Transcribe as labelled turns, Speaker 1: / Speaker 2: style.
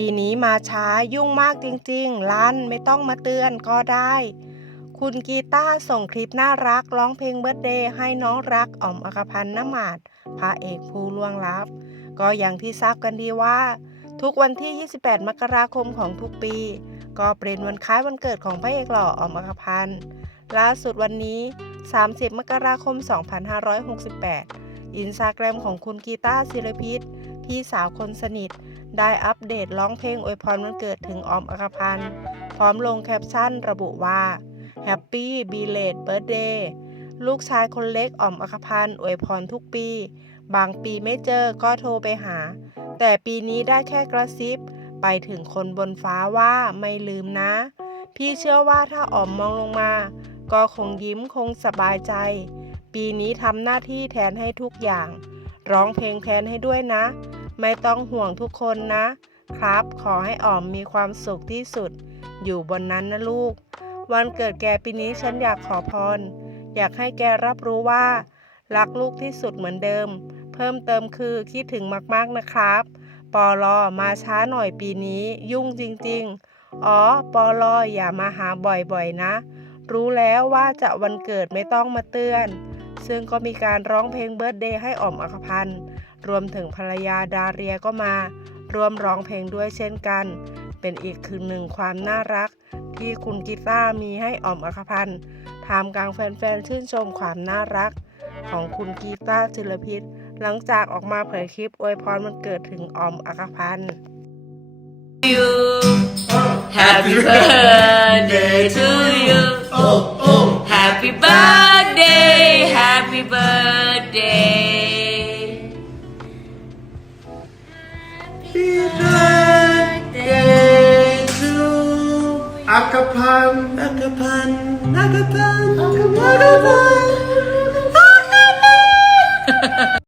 Speaker 1: ปีนี้มาช้ายุ่งมากจริงๆ ลันไม่ต้องมาเตือนก็ได้ คุณกีตาร์ส่งคลิปน่ารักร้องเพลงเบิร์ดเดย์ให้น้องรักอ๋อมอัครพันธ์น้ำหมาดพระเอกผู้ล่วงลับ ก็อย่างที่ทราบกันดีว่า ทุกวันที่ 28 มกราคมของทุกปี ก็เป็นวันคล้ายวันเกิดของพระเอกหล่ออ๋อมอัครพันธ์ล่าสุดวันนี้ 30 มกราคม 2568 อินสตาแกรมของคุณกีตาร์ศิลพิษ พี่สาวคนสนิท ได้อัปเดตร้องเพลงอวยพรวันเกิดถึงออมอัครพันธ์พร้อมลงแคปชั่นระบุว่า Happy b e l a t Birthday ลูกชายคนเล็กออมอัครพันธ์อวยพรทุกปี บางปีไม่เจอก็โทรไปหา แต่ปีนี้ได้แค่กระซิบ ไปถึงคนบนฟ้าว่าไม่ลืมนะ พี่เชื่อว่าถ้าออมมองลงมา ก็คงยิ้มคงสบายใจ ปีนี้ทำหน้าที่แทนให้ทุกอย่าง ร้องเพลงแทนให้ด้วยนะ ไม่ต้องห่วงทุกคนนะ ครับ ขอให้ออมมีความสุขที่สุด อยู่บนนั้นนะลูก วันเกิดแกปีนี้ฉันอยากขอพร อยากให้แกรับรู้ว่า รักลูกที่สุดเหมือนเดิม เพิ่มเติมคือคิดถึงมากๆนะครับ ปอลอมาช้าหน่อยปีนี้ ยุ่งจริง ๆ อ๋อ ปอลออย่ามาหาบ่อยๆนะ รู้แล้วว่าจะวันเกิดไม่ต้องมาเตือน ซึ่งก็มีการร้องเพลงเบิร์ดเดย์ให้อ่อมอัคพันธ์รวมถึงภรรยาดาเรียก็มา ร่วมร้องเพลงด้วยเช่นกัน เป็นอีกคือหนึ่งความน่ารัก ที่คุณกีตาร์มีให้อ่อมอัคพันธ์ทามกลางแฟนๆชื่นชมความน่ารัก ของคุณกีตาร์ศิลพิษหลังจากออกมาเผยคลิปอวยพรวันเกิดถึงออมอัคพันธ์
Speaker 2: Happy birthday to you. Happy birthday. Happy birthday
Speaker 3: to อักพันธ์